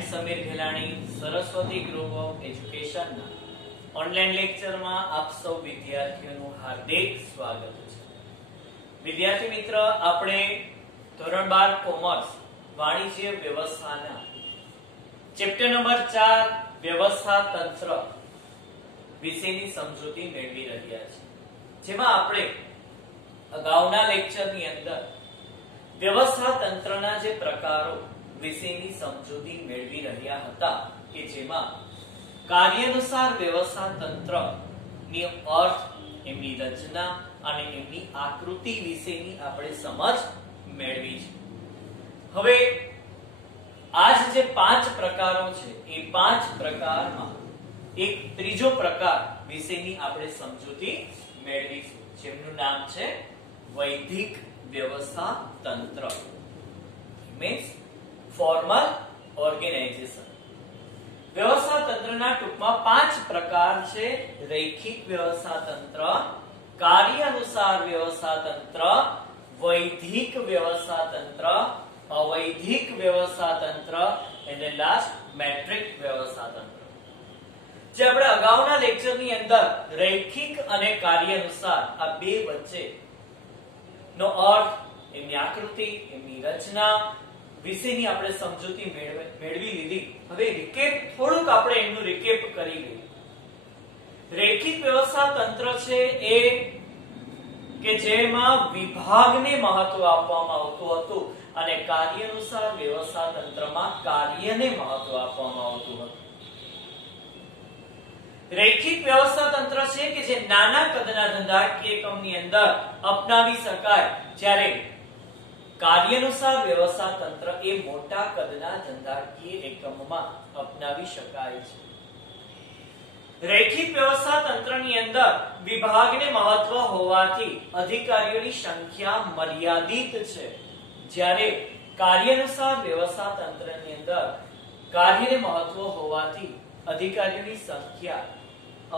M Sameer Ghelani Saraswati group of education ना online lecture में आप सौ विद्यार्थीओનું हार्दिक स्वागत है। विद्यार्थी मित्र, આપણે ધોરણ 12 કોમર્સ વાણિજ્ય વ્યવસ્થાના ચેપ્ટર નંબર 4 વ્યવસ્થા તંત્ર વિશેની સમજૂતી મેળવી રહ્યા છીએ, જેમાં આપણે અગાઉના લેક્ચરની અંદર વ્યવસ્થા તંત્રના જે પ્રકારો વિશેની સમજૂતી મેળવી રહ્યા હતા કે જેમાં કાર્યાનુસાર વ્યવસ્થા તંત્રની અર્થ, એમની રચના અને એમની આકૃતિ વિશેની આપણે સમજ મેળવી છે। હવે આજ જે 5 પ્રકારો છે એ 5 પ્રકારમાં એક ત્રીજો પ્રકાર વિશેની આપણે સમજૂતી મેળવીશું, જેનું નામ છે વૈધિક વ્યવસ્થા તંત્ર, મીન્સ ફોર્મલ ઓર્ગેનાઇઝેશન। વ્યવસ્થા તંત્રના ટૂંકમાં 5 પ્રકાર છે: રૈખિક વ્યવસ્થા તંત્ર, કાર્ય અનુસાર વ્યવસ્થા તંત્ર, વૈધિક વ્યવસ્થા તંત્ર, અવૈધિક વ્યવસ્થા તંત્ર અને લાસ્ટ મેટ્રિક વ્યવસ્થા તંત્ર। જે આપણે અગાઉના લેક્ચરની અંદર રૈખિક અને કાર્ય અનુસાર આ બે વચ્ચે નો અર્થ, એમની આકૃતિ, એમની રચના વિશેની આપણે સમજૂતી મેળવી લીધી। હવે રિકેપ થોડુંક આપણે એનું રિકેપ કરી લઈએ। રૈખિક વ્યવસ્થા તંત્ર છે એ કે જેમાં વિભાગને મહત્વ આપવામાં આવતું હતું અને કાર્ય અનુસાર વ્યવસ્થા તંત્રમાં કાર્યને મહત્વ આપવામાં આવતું હતું। રૈખિક વ્યવસ્થા તંત્ર છે કે જે નાના કદના ધંધાકીય એકમની અંદર અપનાવી શકાય, જ્યારે કાર્ય અનુસાર વ્યવસ્થા તંત્ર એ મોટા કદના ધંધાકીય એકમમાં અપનાવી શકાય છે। રૈખિક વ્યવસ્થા તંત્રની અંદર વિભાગને મહત્વ હોવાથી અધિકારીઓની સંખ્યા મર્યાદિત છે, જ્યારે કાર્ય અનુસાર વ્યવસ્થા તંત્રની અંદર કાર્યને મહત્વ હોવાથી અધિકારીઓની સંખ્યા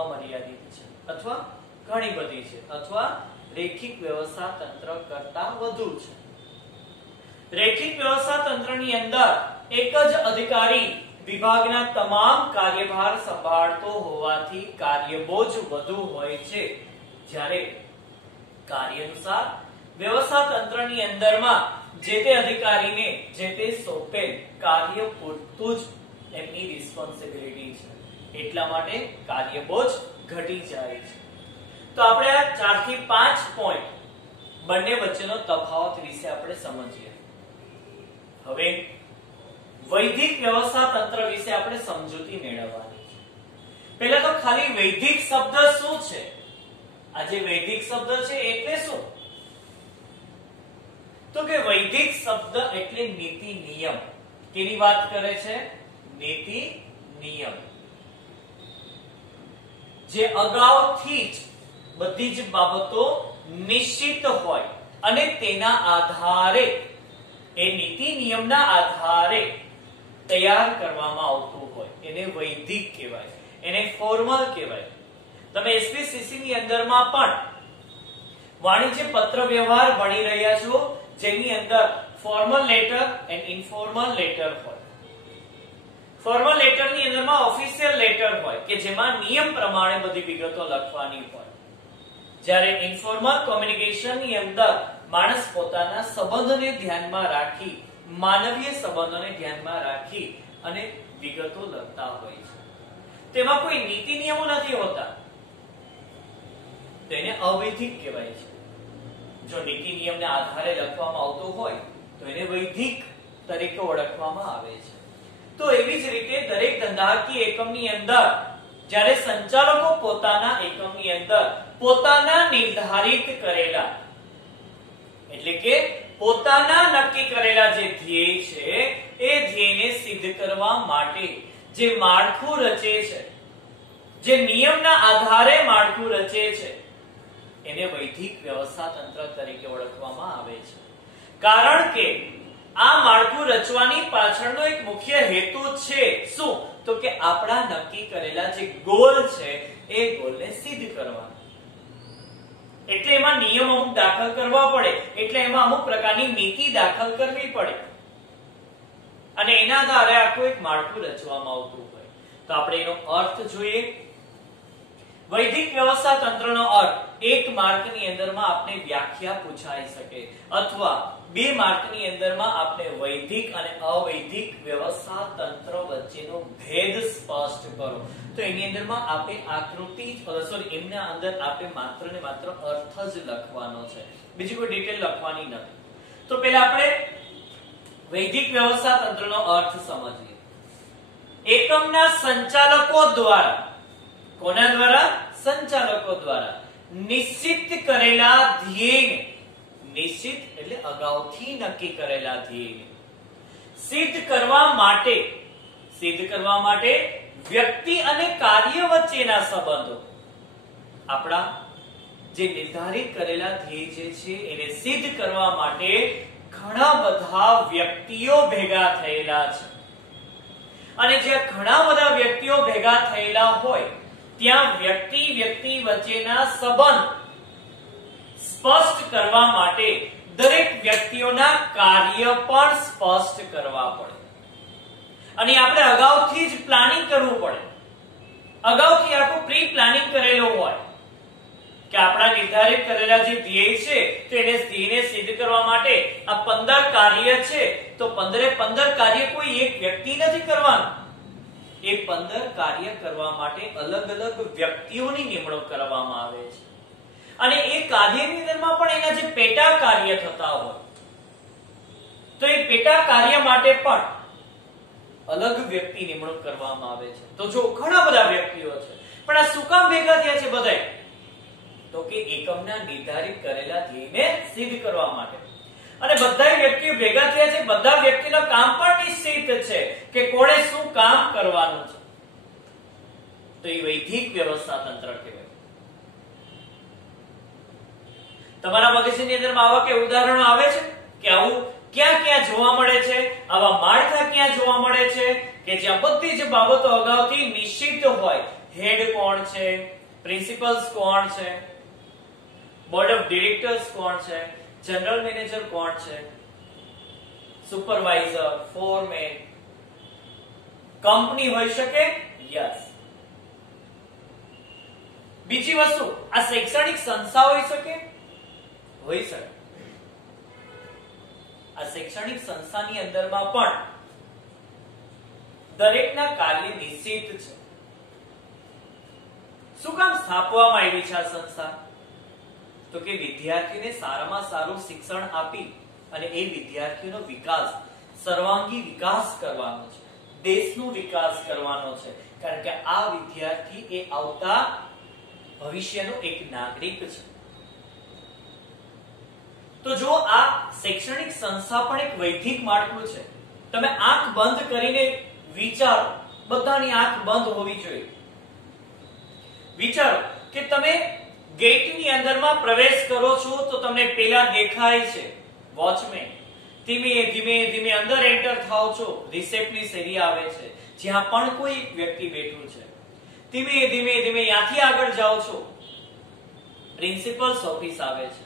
અમર્યાદિત છે અથવા ઘણી બધી છે અથવા રૈખિક વ્યવસ્થા તંત્ર કરતા વધુ છે। રૈખિક વ્યવસ્થા તંત્રની અંદર એક જ અધિકારી વિભાગના તમામ કાર્યભાર સંભાળતો હોવાથી કાર્યબોજ વધુ હોય છે, જ્યારે કાર્ય અનુસાર વ્યવસ્થા તંત્રની અંદરમાં જે તે અધિકારીને જે તે સોંપેલ કાર્ય પૂરતું જ એમની રિસ્પોન્સિબિલિટી છે, એટલા માટે કાર્યબોજ ઘટી જાય છે। તો આપણે આ 4 થી 5 પોઈન્ટ બંને વચ્ચેનો તફાવત વિશે આપણે સમજીએ। હવે વૈધિક વ્યવસ્થા તંત્ર વિશે આપણે સમજૂતી મેળવવાની છે। પહેલા તો ખાલી વૈધિક શબ્દ શું છે? આ જે વૈધિક શબ્દ છે એટલે શું? તો કે વૈધિક શબ્દ એટલે નીતિ નિયમ। કેની વાત કરે છે? નીતિ નિયમ, જે અગાઉથી જ બધી જ બાબતો નિશ્ચિત હોય અને તેના આધારે, એ નીતિ નિયમના આધારે તૈયાર કરવામાં આવતું હોય, એને વૈધિક કહેવાય, એને ફોર્મલ કહેવાય। તમે એસપીસીસી ની અંદરમાં પણ વાણિજ્ય પત્ર વ્યવહાર ભણી રહ્યા છો, જેની અંદર formal letter and informal letter હોય। ફોર્મલ લેટર ની અંદરમાં ઓફિશિયલ લેટર હોય કે જેમાં નિયમ પ્રમાણે બધી વિગતો લખવાની હોય, જ્યારે ઇન્ફોર્મલ કોમ્યુનિકેશન ની અંદર માણસ પોતાના સંબંધોને ધ્યાનમાં રાખી, માનવીય સંબંધોને ધ્યાનમાં રાખી અને વિગતો લખતા હોય છે। તેમાં કોઈ નીતિ નિયમો નથી હોતા, તેને અવૈધિક કહેવાય છે। જો નીતિ નિયમને આધારે લખવામાં આવતું હોય તો એને વૈધિક તરીકે ઓળખવામાં આવે છે। તો એવી જ રીતે દરેક ધંધાકીય એકમની અંદર જ્યારે સંચાલકો પોતાના એકમની અંદર પોતાના નિર્ધારિત કરેલા, એટલે કે પોતાના નક્કી કરેલા જે ધ્યેય છે એ ધ્યેયને સિદ્ધ કરવા માટે જે માળખું રચે છે, જે નિયમના આધારે માળખું રચે છે, એને વૈધિક વ્યવસ્થા તંત્ર તરીકે ઓળખવામાં આવે છે। કારણ કે આ માળખું રચવાની પાછળનો એક મુખ્ય હેતુ છે શું? તો કે આપણા નક્કી કરેલા જે ગોલ છે એ ગોલને સિદ્ધ કરવાનો, એટલે એમાં નિયમ અમુક દાખલ કરવા પડે, એટલે એમાં અમુક પ્રકારની નીતિ દાખલ કરવી પડે। અને એના આધારે આખું એક માળખું રચવામાં આવતું હોય. તો આપણે એનો અર્થ જોઈએ. વૈદિક વ્યવસ્થા તંત્રનો અર્થ એક માર્કની અંદરમાં આપણે વ્યાખ્યા પૂછાઈ શકે અથવા બે માર્કની અંદરમાં આપણે વૈદિક અને અવૈદિક વ્યવસ્થા તંત્ર વચ્ચેનો ભેદ સ્પષ્ટ કરો. તો એની અંદરમાં આપણે આકૃતિ એમના અંદર આપણે માત્ર ને માત્ર અર્થ જ લખવાનો છે, બીજી કોઈ ડિટેલ લખવાની નથી. તો પહેલા આપણે વૈદિક વ્યવસ્થા તંત્રનો અર્થ સમજીએ. એકમના સંચાલકો દ્વારા, કોના દ્વારા? સંચાલકો દ્વારા નિશ્ચિત કરેલા ધ્યેયને, નિશ્ચિત એટલે અગાઉથી નક્કી કરેલા ધ્યેયને સિદ્ધ કરવા માટે વ્યક્તિ અને કાર્ય વચ્ચેના સંબંધો, આપણા જે નિર્ધારિત કરેલા ધ્યેય જે છે એને સિદ્ધ કરવા માટે ઘણા બધા વ્યક્તિઓ ભેગા થયેલા છે. અને જ્યાં ઘણા બધા વ્યક્તિઓ ભેગા થયેલા હોય ત્યાં વ્યક્તિ વચ્ચેના સંબંધ સ્પષ્ટ કરવા માટે દરેક વ્યક્તિઓના કાર્ય પણ સ્પષ્ટ કરવા પડે. અને આપણે અગાઉથી જ પ્લાનિંગ કરવું પડે. અગાઉથી આખું પ્રી પ્લાનિંગ કરેલું હોય કે આપણા નિર્ધારિત કરેલા જે ધ્યેય છે તો એને ધ્યેયને સિદ્ધ કરવા માટે આ 15 કાર્ય છે, તો 15 કાર્ય કોઈ એક વ્યક્તિ નથી કરવાનું. એ 15 કાર્ય કરવા માટે અલગ અલગ વ્યક્તિઓની નિમણૂક કરવામાં આવે છે. અને એ કાર્યની અંદરમાં પણ એના જે પેટા કાર્ય થતા હોય તો એ પેટા કાર્ય માટે પણ અલગ વ્યક્તિ નિમણૂક કરવામાં આવે છે. તો જો ઘણા બધા વ્યક્તિઓ છે, પણ આ શું કામ ભેગા થયા છે બધાય? તો કે એકમના નિર્ધારિત કરેલા ધ્યેયને સિદ્ધ કરવા માટે. અને બધા વ્યક્તિઓ ભેગા થયા છે, બધા વ્યક્તિના કામ પણ નિશ્ચિત છે કે કોણે શું કામ કરવાનું છે. તો એ વૈદિક વ્યવસ્થા તંત્ર કહેવાય. તમારા મગજની અંદરમાં આવા કે ઉદાહરણો આવે છે કે આવું ક્યાં જોવા મળે છે? આવા માળખા ક્યાં જોવા મળે છે કે જ્યાં બધી જ બાબતો અગાઉથી નિશ્ચિત હોય? હેડ કોણ છે, પ્રિન્સિપલ્સ કોણ છે, બોર્ડ ઓફ ડિરેક્ટર્સ કોણ છે, જનરલ મેનેજર કોણ છે, સુપરવાઇઝર, ફોરમેન, કંપની હોઈ શકે. યસ. બીજી વસ્તુ, આ શૈક્ષણિક સંસ્થા હોઈ શકે. આ શૈક્ષણિક સંસ્થાની અંદરમાં પણ દરેકના કાર્ય નિશ્ચિત છે. શું કામ સ્થાપવામાં આવી છે આ સંસ્થા? તો કે વિદ્યાર્થીને સારામાં સારું શિક્ષણ આપી અને એ વિદ્યાર્થીનો વિકાસ, સર્વાંગી વિકાસ કરવાનો છે, દેશનો વિકાસ કરવાનો છે. કારણ કે આ વિદ્યાર્થી એ આવતા ભવિષ્યનો એક નાગરિક છે. તો જો આ શૈક્ષણિક સંસ્થા પણ એક વૈદિક માળખું છે. તમે આંખ બંધ કરીને વિચારો, બધાની આંખ બંધ હોવી જોઈએ. વિચારો કે તમે ગેટની અંદરમાં પ્રવેશ કરો છો તો તમને પેલા દેખાય છે વોચમેન. ધીમે ધીમે અંદર એન્ટર થાઓ છો, રિસેપ્શનિસ્ટ એરિયા આવે છે જ્યાં પણ કોઈ એક વ્યક્તિ બેઠું છે. ધીમે ધીમે ત્યાંથી આગળ જાઓ છો, પ્રિન્સિપલ્સ ઓફિસ આવે છે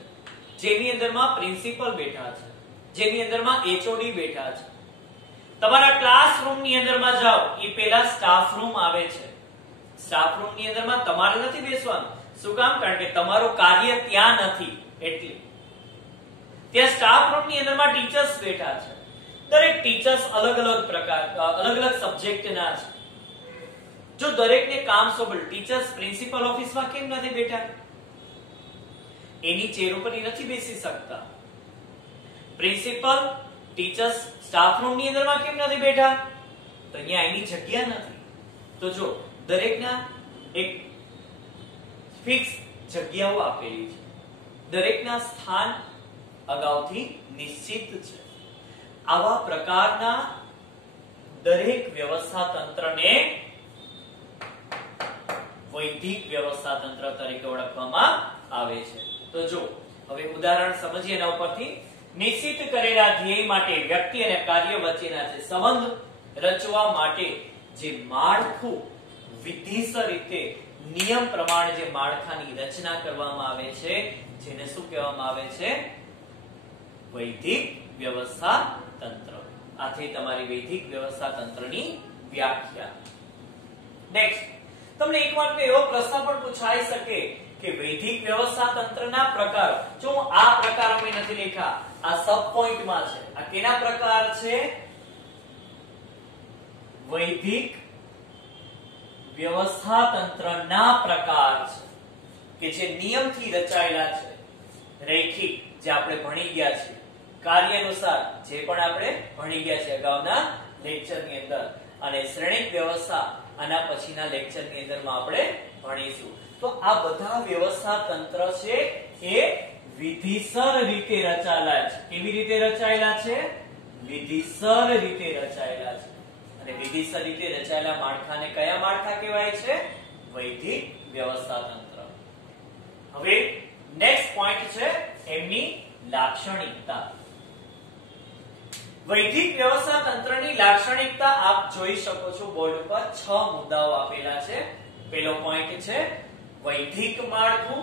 જેની અંદરમાં પ્રિન્સિપલ બેઠા છે, જેની અંદરમાં એચઓડી બેઠા છે. તમારા ક્લાસરૂમની અંદરમાં જાઓ, એ પહેલા સ્ટાફ રૂમ આવે છે. સ્ટાફ રૂમની અંદરમાં તમારે નથી બેસવાનું. શું કામ? કારણ કે તમારું કાર્ય ત્યાં નથી. એટલે ત્યાં સ્ટાફ રૂમની અંદરમાં ટીચર્સ બેઠા છે. દરેક ટીચર્સ અલગ અલગ સબ્જેક્ટના છે. જો દરેકને કામ સોંપેલ, ટીચર્સ પ્રિન્સિપલ ઓફિસમાં કેમ નથી બેઠા? એની ચેર ઉપર નથી બેસી શકતા. પ્રિન્સિપલ, ટીચર્સ સ્ટાફ રૂમની અંદરમાં કેમ નથી બેઠા? તો અહીંયા એની જગ્યા નથી. તો જો દરેકના એક ફિક્સ જગ્યાઓ આપેલી છે, દરેકના સ્થાન અગાઉથી નિશ્ચિત છે. આવા પ્રકારના દરેક વ્યવસ્થા તંત્રને વૈદિક વ્યવસ્થા તંત્ર તરીકે ઓળખવામાં આવે છે. તો જો હવે ઉદાહરણ સમજીએ એના ઉપરથી. નિશ્ચિત કરેલા ધ્યેય માટે વ્યક્તિ અને કાર્ય વચ્ચેના જે સંબંધ રચવા માટે જે માળખું વિધિસર રીતે નિયમ પ્રમાણે જે માળખાની રચના કરવામાં આવે છે, જેને શું કહેવામાં આવે છે? વૈદિક વ્યવસ્થા તંત્ર. આથી તમારી વૈદિક વ્યવસ્થા તંત્રની વ્યાખ્યા. નેક્સ્ટ, તમને એક વાર એવો પ્રશ્ન પણ પૂછાઈ શકે કે વૈદિક વ્યવસ્થા તંત્રના પ્રકારો. જો હું આ પ્રકારો મેં નથી લખ્યા, આ સબ પોઈન્ટ માં છે. આ કેના પ્રકાર છે? વૈદિક વ્યવસ્થા તંત્રના પ્રકાર છે કે જે નિયમથી રચાયેલા છે. રૈખિક, જે આપણે ભણી ગયા છીએ, કાર્ય અનુસાર, જે પણ આપણે ભણી ગયા છે અગાઉના લેક્ચરની અંદર, અને શ્રેણિક વ્યવસ્થા આના પછીના લેક્ચરની અંદરમાં આપણે ભણીશું. તો આ બધા વ્યવસ્થા તંત્ર છે એ વિધિસર રીતે રચાયેલા છે. કેવી રીતે રચાયેલા છે? વિધિસર રીતે રચાયેલા છે. અને વિધિસર રીતે રચાયેલા માળખાને કયા માળખા કહેવાય છે? વૈદિક વ્યવસ્થા તંત્ર. હવે નેક્સ્ટ પોઈન્ટ છે એમની લાક્ષણિકતા. વૈદિક વ્યવસ્થા તંત્રની લાક્ષણિકતા આપ જોઈ શકો છો બોર્ડ પર 6 મુદ્દાઓ આપેલા છે. પહેલો પોઈન્ટ છે વૈદિક માળખું,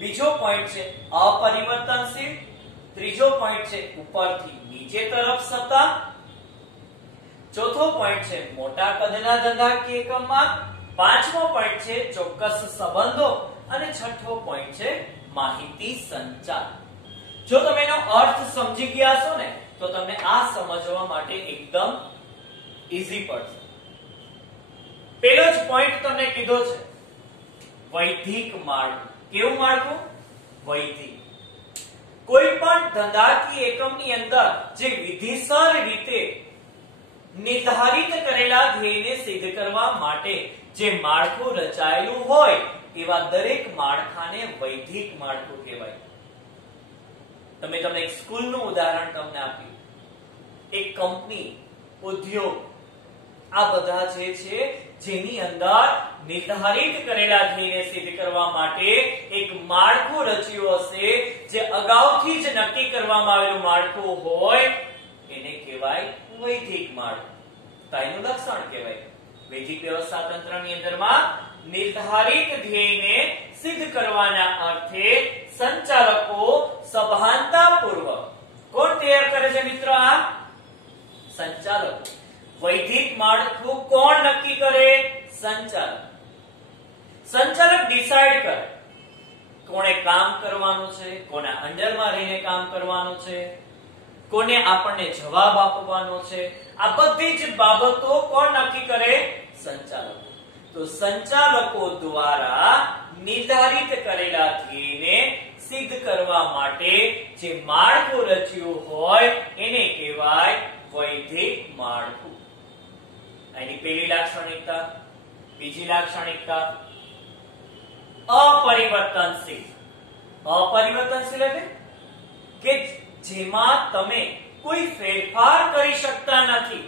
બીજો પોઈન્ટ છે અપરિવર્તનશીલ, ત્રીજો પોઈન્ટ છે ઉપરથી નીચે તરફ સત્તા, ચોથો પોઈન્ટ છે મોટા કદના ધંધાકીય એકમમાં, પાંચમો પોઈન્ટ છે ચોક્કસ સંબંધો, અને છઠ્ઠો પોઈન્ટ છે માહિતી સંચાર. જો તમે એનો અર્થ સમજી ગયા છો ને તો તમને આ સમજવા માટે એકદમ ઈઝી પડશે. પહેલો જ પોઈન્ટ તમને કીધો છે વૈદિક માળખું. કેવું માળખું? વૈદિક. કોઈ પણ ધંધાકીય એકમની અંદર જે વિધિસર રીતે નિર્ધારિત કરેલા ધ્યેયને સિદ્ધ કરવા માટે જે માળખું રચાયેલું હોય એવા દરેક માળખાને વૈદિક માળખું કહેવાય. તમને એક સ્કૂલનું ઉદાહરણ તમને આપ્યું. એક કંપની, ઉદ્યોગ, આ બધા જે છે જેની અંદર નિર્ધારિત કરેલા ધ્યેયને સિદ્ધ કરવા માટે એક માળખું રચ્યું હશે, જે અગાઉથી જ નક્કી કરવામાં આવેલું માળખું હોય, એને કહેવાય વૈદિક માળખું. તેનું લક્ષણ કહેવાય. વૈદિક વ્યવસ્થા તંત્રની અંદરમાં નિર્ધારિત ધ્યેયને સિદ્ધ કરવાના અર્થે સંચાલકો સભાનતાપૂર્વક કોણ તૈયાર કરે છે મિત્રો? આ સંચાલકો. વૈદિક માળખું કોણ નક્કી કરે? સંચાલક. સંચાલક ડિસાઈડ કરે કોણે કામ કરવાનું છે, કોના અંડરમાં રહીને કામ કરવાનું છે, કોને આપણને જવાબ આપવાનો છે. આ બધી જ બાબતો કોણ નક્કી કરે? સંચાલકો. તો સંચાલકો દ્વારા નિર્ધારિત કરેલા ધ્યેયને સિદ્ધ કરવા માટે જે માળખું રચ્યું હોય એને કહેવાય વૈદિક માળખું. એની પહેલી લાક્ષણિકતા. બીજી લાક્ષણિકતા અપરિવર્તનશીલ. અપરિવર્તનશીલ એટલે કે જેમાં તમે કોઈ ફેરફાર કરી શકતા નથી.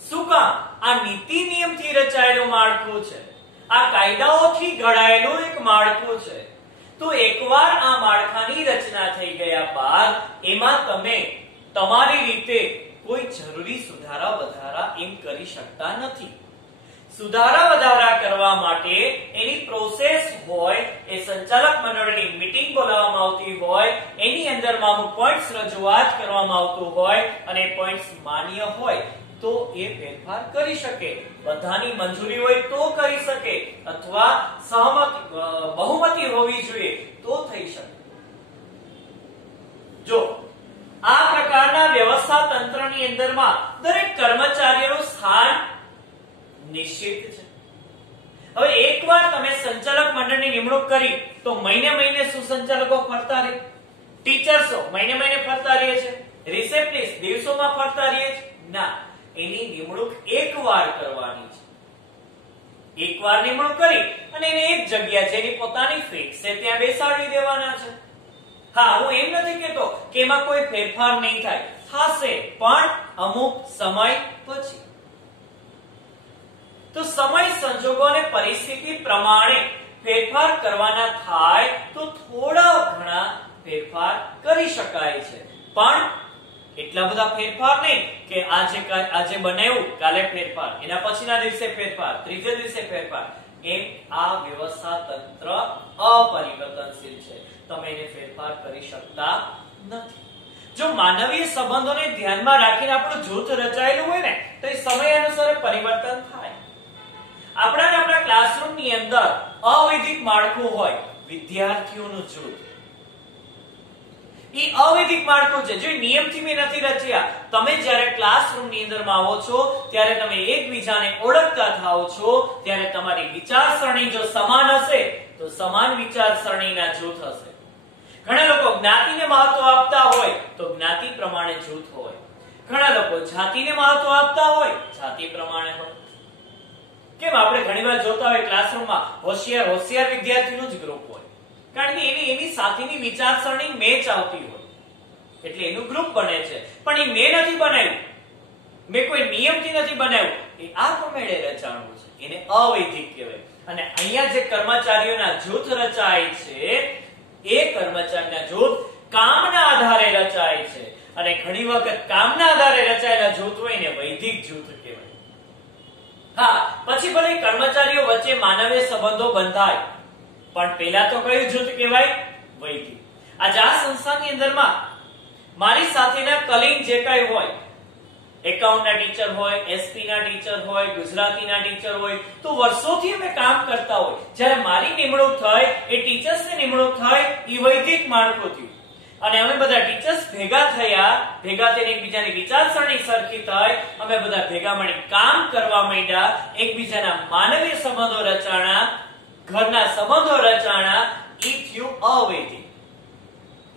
શું કામ? આ નીતિ નિયમથી રચાયેલું માળખું છે, આ કાયદાઓથી ઘડાયેલું એક માળખું છે. તો એકવાર આ માળખાની રચના થઈ ગયા બાદ એમાં તમે તમારી રીતે કોઈ જરૂરી સુધારા વધારા એમ કરી શકતા નથી. સુધારા વધારા કરવા માટે એની પ્રોસેસ હોય, એ સંચાલક મંડળની મીટિંગ બોલાવવામાં આવતી હોય, એની અંદરમાં અમુક પોઈન્ટ્સ રજૂઆત કરવામાં આવતું હોય, અને પોઈન્ટ્સ માન્ય હોય તો એ ફેરફાર કરી શકે. બધાની મંજૂરી હોય તો કરી શકે, અથવા બહુમતી હોવી જોઈએ તો થઈ શકે. જો આ પ્રકારના વ્યવસ્થા તંત્રની અંદરમાં દરેક કર્મચારીનું સ્થાન નિશ્ચિત છે. હવે એકવાર તમે સંચાલક મંડળની નિમણૂક કરી તો મહિને મહિને શું સંચાલકો ફરતા રહે? ટીચર્સો મહિને મહિને ફરતા રહે છે? રિસેપ્શનિસ્ટ દિવસોમાં ફરતા રહે છે? ના, એની નિમણૂક એકવાર કરવાની છે. એકવાર નિમણૂક કરી અને એને એક જગ્યા છે એની પોતાની ફિક્સ છે ત્યાં બેસાડી દેવાના છે. હા, હું એમ નથી કહેતો કે એમાં કોઈ ફેરફાર નહીં થાય, થશે પણ અમુક સમય પછી. તો સમય સંજોગો અને પરિસ્થિતિ પ્રમાણે ફેરફાર કરવાના થાય તો થોડા ઘણા ફેરફાર કરી શકાય છે, પણ એટલા બધા ફેરફાર નહીં કે આજે બનાવ્યું કાલે ફેરફાર, એના પછીના દિવસે ફેરફાર, ત્રીજે દિવસે ફેરફાર. એમ આ વ્યવસ્થા તંત્ર અપરિવર્તનશીલ છે, તમે એને ફેરફાર કરી શકતા નથી. જો માનવીય સંબંધોને ધ્યાનમાં રાખીને આપણું જૂથ રચાયેલું હોય ને તો એ સમય અનુસાર પરિવર્તન થાય. આપણા ક્લાસરૂમની અંદર અવૈધિક માળખું હોય, વિદ્યાર્થીઓનું જૂથ. એ અવૈધિક માળખું છે, જે નિયમથી મેં નથી રચ્યા. તમે જ્યારે ક્લાસરૂમની અંદરમાં આવો છો ત્યારે તમે એકબીજાને ઓળખતા થાઓ છો, ત્યારે તમારી વિચારસરણી જો સમાન હશે તો સમાન વિચારસરણીના જૂથ હશે. ઘણા લોકો જ્ઞાતિને મહત્વ આપતા હોય તો જ્ઞાતિ પ્રમાણે જૂથ હોય. ઘણા લોકો જાતિને મહત્વ આપતા હોય, જાતિ પ્રમાણે હોય. કેમ આપણે ઘણીવાર જોતા હોય ક્લાસરૂમમાં હોશિયાર વિદ્યાર્થીનું જ ગ્રુપ હોય, કારણ કે એની સાથેની વિચારસરણી મેચ આવતી હોય એટલે એનું ગ્રુપ બને છે. પણ એ મેં નથી બનાવ્યું, મેં કોઈ નિયમથી નથી બનાવ્યું, એ આપમેળે રચાણું છે, એને અવૈધિક કહેવાય. અને અહીંયા જે કર્મચારીઓના જૂથ રચાય છે એ કર્મચારીના જૂથ કામના આધારે રચાય છે. અને ઘણી વખત કામના આધારે રચાયેલા જૂથ હોય ને વૈધિક જૂથ કહેવાય. હા, પછી ભલે કર્મચારીઓ વચ્ચે માનવીય સંબંધો બંધાય, પણ પહેલા તો કયું જૂથ કહેવાય? વૈધિક. આજે આ સંસ્થાની અંદરમાં મારી સાથેના કલીગ જે કઈ હોય, એકાઉન્ટના ટીચર હોય, એસપી ના ટીચર હોય, ગુજરાતીના ટીચર હોય, તો વર્ષોથી અમે કામ કરતા હોય. જ્યારે મારી નિમણૂક થઈ, એ ટીચર્સની નિમણૂક થઈ, એ વૈધિક માળખું થયું. અને અમે બધા ટીચર્સ ભેગા થયા, ભેગા થઈને એકબીજાની વિચારસરણી સરખી થઈ, અમે બધા ભેગા મળી કામ કરવા માંડ્યા, એકબીજાના માનવીય સંબંધો રચાણા, ઘરના સંબંધો રચાણા. ઈ થયું અવૈધિક.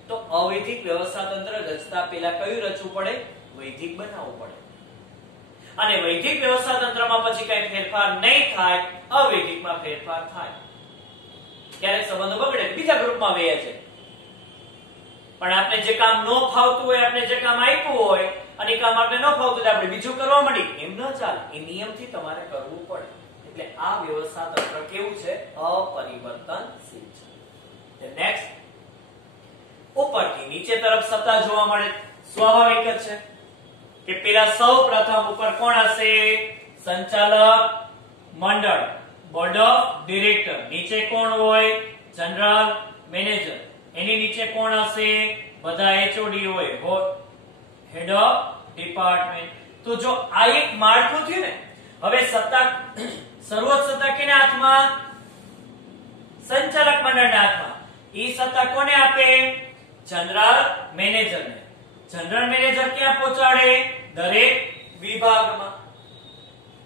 તો અવૈધિક વ્યવસ્થા તંત્ર રચતા પહેલા કયું રચવું પડે? વૈધિક બનાવવું પડે. અને વૈધિક વ્યવસ્થા તંત્રમાં પછી કઈ ફેરફાર નહીં થાય, અવૈધિકમાં ફેરફાર થાય. ક્યારેક સંબંધો બગડે, બીજા ગ્રુપમાં વહે છે. પણ આપણે જે કામ ન ફાવતું હોય, આપણે જે કામ આપ્યું હોય અને એ કામ આપણે ન ફાવતું હોય આપણે બીજું કરવા માંડી, એમ ન ચાલે. એ નિયમથી તમારે કરવું પડે. એટલે આ વ્યવસ્થા તંત્ર કેવું છે? અપરિવર્તનશીલ છે. નેક્સ્ટ, ઉપરથી નીચે તરફ સત્તા જોવા મળે. સ્વાભાવિક જ છે કે પેલા સૌ પ્રથમ ઉપર કોણ હશે? સંચાલક મંડળ, બોર્ડ ઓફ ડિરેક્ટર. નીચે કોણ હોય? General manager. એની નીચે કોણ હશે? બધા એચઓડી હોય, હેડ ઓફ ડિપાર્ટમેન્ટ. તો જો આ એક માળખું થયું ને, હવે સત્તા, સર્વોચ્ચ સત્તા કેના હાથમાં? સંચાલક મંડળના હાથમાં. ઈ સત્તા કોને આપે? જનરલ મેનેજરને. જનરલ મેનેજર ક્યાં પહોંચાડે? દરેક વિભાગમાં.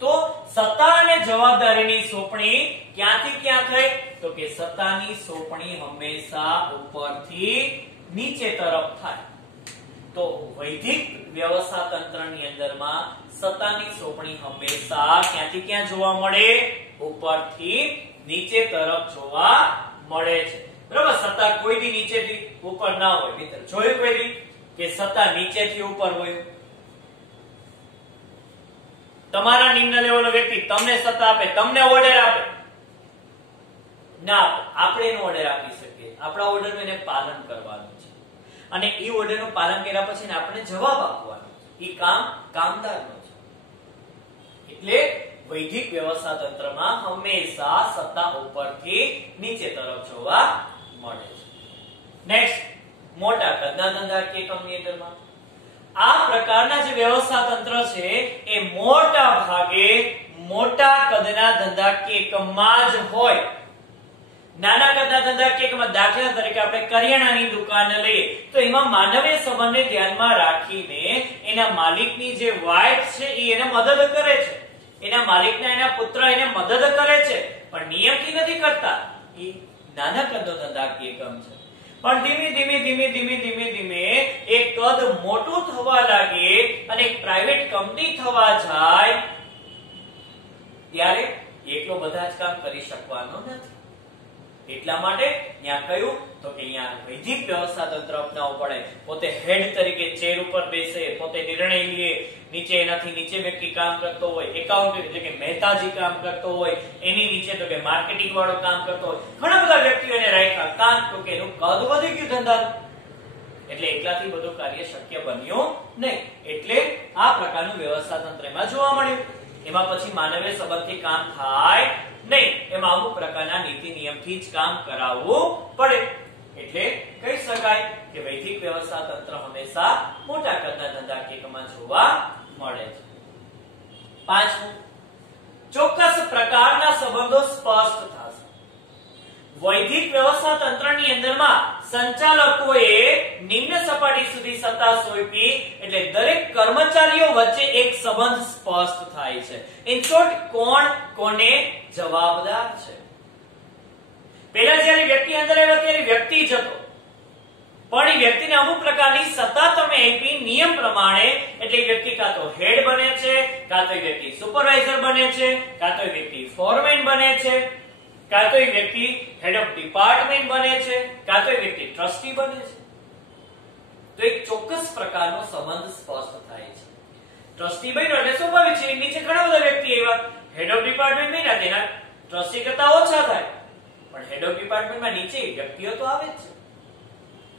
તો સત્તા અને જવાબદારીની સોંપણી ક્યાંથી ક્યાં થઈ? તો કે સત્તાની સોંપણી હંમેશા ઉપરથી નીચે તરફ થાય. તો વૈધિક વ્યવસ્થા તંત્રની અંદરમાં સત્તાની સોંપણી હંમેશા ક્યાંથી ક્યાં જોવા મળે? ઉપરથી નીચે તરફ જોવા મળે છે. બરાબર? સત્તા કોઈ દી નીચેથી ઉપર ના હોય. મિત્ર, જોયું કોઈ દી કે સત્તા નીચેથી ઉપર હોય? તમારા નિમ્ન લેવલનો વ્યક્તિ તમને સત્તા આપે, તમને ઓર્ડર આપે ના, આપણે એનો ઓર્ડર આપી શકીએ. આપણા ઓર્ડરનું એને પાલન કરવાનું છે. અને એ ઓર્ડરનું પાલન કર્યા પછી આપણે જવાબ આપવાનો છે. એ કામ કામદારનો છે. એટલે વૈધિક વ્યવસ્થા તંત્રમાં હંમેશા સત્તા ઉપરથી નીચે તરફ જોવા મળે છે. નેક્સ્ટ, મોટા કદના ધંધાકીય એકમની અંદરમાં આ પ્રકારના જે વ્યવસ્થા તંત્ર છે એ મોટા ભાગે મોટા કદના ધંધાકીય એકમમાં જ હોય. નાના કદના ધંધાકીય એકમમાં દાખલા તરીકે આપણે કરિયાણાની દુકાન લઈએ તો એમાં માનવીય સંબંધને ધ્યાનમાં રાખીને એના માલિકની જે વાઇફ છે એ એને મદદ કરે છે, એના માલિકના એના પુત્ર એને મદદ કરે છે, પણ નિયમથી નથી કરતા. એ નાના કદનો ધંધાકીય એકમ છે. પણ ધીમે ધીમે એક કદ મોટું થવા લાગે અને એક પ્રાઇવેટ કંપની થવા જાય ત્યારે એકલો બધા જ કામ કરી શકવાનો નથી. એટલા માટે ત્યાં કહ્યું તો કે અહીંયા વૈધિક વ્યવસ્થા તંત્ર અપનાવવું પડે. પોતે હેડ તરીકે ચેર ઉપર બેસે, પોતે નિર્ણય લે, નીચે એનાથી નીચે વ્યક્તિ કામ કરતો હોય, એકાઉન્ટ એટલે કે મહેતાજી કામ કરતો હોય, એની નીચે તો કે માર્કેટિંગ વાળો કામ કરતો હોય. ઘણા બધા વ્યક્તિઓને રાખ્યા. કારણ તો કે એનું કદ વધી ગયું ધંધાનું, એટલે એકલાથી બધું કાર્ય શક્ય બન્યું નહીં. એટલે આ પ્રકારનું વ્યવસ્થા તંત્રમાં જોવા મળ્યું. એમાં પછી માનવીય સંબંધથી કામ થાય નહીં, એમાં અમુક પ્રકારના નીતિ નિયમથી જ કામ કરાવવું પડે. એટલે કહી શકાય કે કે વૈધિક વ્યવસ્થા તંત્ર હંમેશા મોટા કદના ધંધાકીય એકમમાં જોવા મળે છે. પાંચમું, ચોક્કસ પ્રકારના સંબંધો સ્પષ્ટ થશે. વૈધિક વ્યવસ્થા તંત્રની અંદરમાં સંચાલકોએ નિમ્ન સપાટી સુધી સત્તા સોંપી એટલે દરેક કર્મચારીઓ વચ્ચે એક સંબંધ સ્પષ્ટ થાય છે. ઇન શોર્ટ, કોણ કોને જવાબદાર છે. પહેલા જ્યારે વ્યક્તિ અંદર આવ્યો ત્યારે વ્યક્તિ જ હતો, પણ એ વ્યક્તિને અમુક પ્રકારની સત્તા તમે આપી નિયમ પ્રમાણે, એટલે વ્યક્તિ કાં તો હેડ બને છે, કાં તો વ્યક્તિ સુપરવાઇઝર બને છે, કાં તો વ્યક્તિ ફોરમેન બને છે, કાં તો વ્યક્તિ હેડ ઓફ ડિપાર્ટમેન્ટ બને છે, કાં તો વ્યક્તિ ટ્રસ્ટી બને છે. તો એક ચોક્કસ પ્રકારનો સંબંધ સ્પષ્ટ થાય છે. ટ્રસ્ટી બન્યો એટલે સ્વાભાવિક છે નીચે ઘણા બધા વ્યક્તિ આવ્યા. હેડ ઓફ ડિપાર્ટમેન્ટ બન્યા તેના ટ્રસ્ટી કરતા ઓછા થાય, પણ હેડ ઓફ ડિપાર્ટમેન્ટમાં નીચે વ્યક્તિઓ તો આવે જ છે.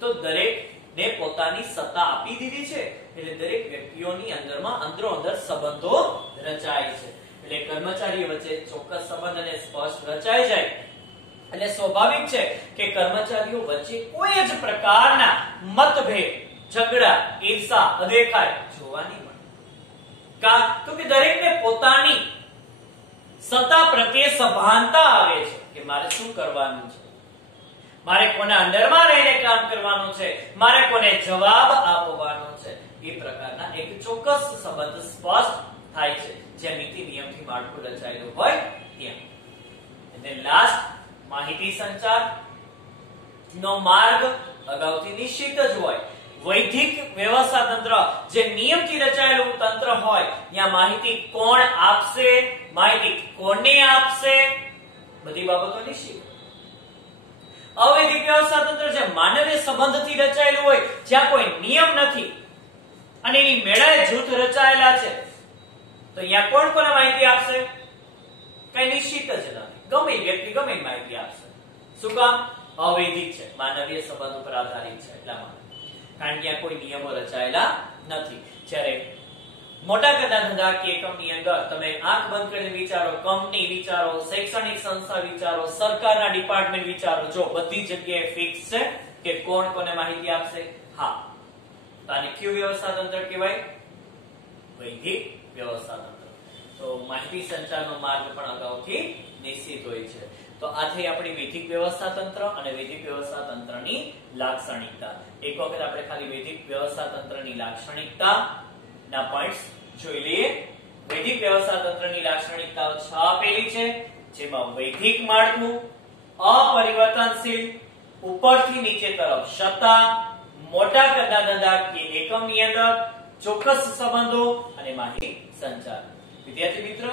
તો દરેકને પોતાની સત્તા આપી દીધી છે એટલે દરેક વ્યક્તિઓની અંદરમાં અંદરો અંદર સંબંધો રચાય છે. એટલે કર્મચારીઓ વચ્ચે ચોક્કસ સંબંધ અને સ્પષ્ટ રચાઈ જાય એટલે સ્વાભાવિક છે કે કર્મચારીઓ વચ્ચે કોઈ જ પ્રકારના મતભેદ, ઝઘડા, ઈર્ષા, અદેખાઈ જોવા નહીં મળે. તો કે દરેકને પોતાની સત્તા પ્રત્યે સભાનતા આવે છે કે મારે શું કરવાનું છે, મારે કોના અંડરમાં રહીને કામ કરવાનું છે, મારે કોને જવાબ આપવાનો છે. એ પ્રકારના એક ચોક્કસ સંબંધ સ્પષ્ટ થાય છે જે નીતિ નિયમથી માળખું રચાયેલું હોય ત્યાં. અને લાસ્ટ, માહિતી સંચાર નો માર્ગ અગાઉથી નિશ્ચિત જ હોય. વૈધિક વ્યવસ્થા તંત્ર જે નિયમથી રચાયેલું તંત્ર હોય ત્યાં માહિતી કોણ આપશે, માહિતી કોને આપશે, બધી બાબતો નિશ્ચિત. અવૈધિક વ્યવસ્થા તંત્ર જે માનવીય સંબંધથી રચાયેલું હોય, જ્યાં કોઈ નિયમ નથી અને એની મેળાએ જૂથ રચાયેલા છે, તો અહીંયા કોણ કોને માહિતી આપશે? કઈ નિશ્ચિત જ નથી. ગમે વ્યક્તિ ગમે માહિતી આપશે. શું કામ? અવૈધિક છે, માનવીય સંબંધ ઉપર આધારિત છે એટલા માટે. કારણ કે ત્યાં કોઈ નિયમો રચાયેલા નથી. જ્યારે મોટા કદના ધંધાકીય એકમની અંદર તમે આંખ બંધ કરીને વિચારો, કંપની વિચારો, શૈક્ષણિક સંસ્થા વિચારો, સરકારના ડિપાર્ટમેન્ટ વિચારો, જો બધી જગ્યાએ ફિક્સ છે કે કોણ કોને માહિતી આપશે. હા, તો આને કયું વ્યવસ્થા તંત્ર કહેવાય? વૈધિક વ્યવસ્થા તંત્ર. તો માહિતી સંચારનો માર્ગ પણ અગાઉથી નિશ્ચિત હોય છે. તો આ થઈ આપણી વૈધિક વ્યવસ્થા તંત્ર અને વૈધિક વ્યવસ્થા તંત્રની લાક્ષણિકતા. એક વખત આપણે ખાલી વૈધિક વ્યવસ્થા તંત્રની લાક્ષણિકતા ના પોઈન્ટ્સ જોઈ લઈએ. વૈધિક વ્યવસ્થા તંત્રની લાક્ષણિકતાઓ 6 આપેલી છે, જેમાં વૈધિક માળખું અપરિવર્તનશીલ, ઉપરથી નીચે તરફ સત્તા, મોટા કદના ધંધાકીય એકમની અંદર ચોક્કસ સંબંધો અને માહિતી સંચાર. વિદ્યાર્થી મિત્રો,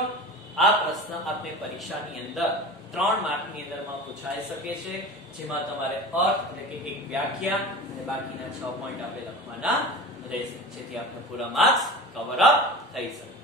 આ પ્રશ્ન આપને પરીક્ષાની અંદર 3 માર્કની અંદરમાં પૂછાઈ શકે છે, જેમાં તમારે અર્થ એટલે કે એક વ્યાખ્યા અને બાકીના 6 પોઈન્ટ આપણે લખવાના રહેશે, જેથી આપણે પૂરા માર્ક્સ કવર અપ થઈ શકે.